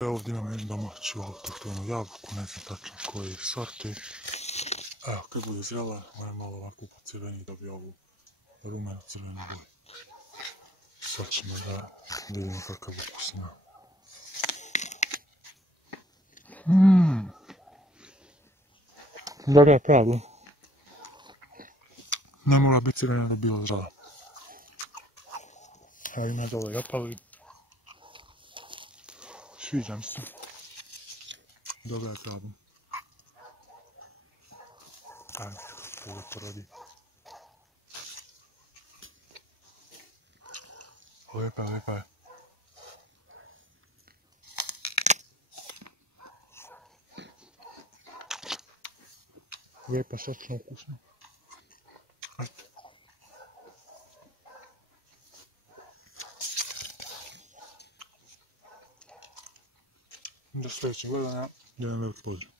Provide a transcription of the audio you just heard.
Ovdje imam jednu domaću autohtonu jabuku, ne znam tačno koje sorte. Evo, kad bude zrela, ona je malo ovako po crveni, dobije ovu rumenu crvenu boju. Sad ćemo da vidimo kakav ukus ima. Da je pravo. Ne mora biti crvena da bi bila zrela. Evo ima dole i opali. Sviđa mi se. Dobra je pravo. Ajde, ovo porodi. Lijepa je, lijepa je. Lijepa, sočno, ukusno. Ajde. Do sljedećeg gledanja, jedan veliki pozdrav.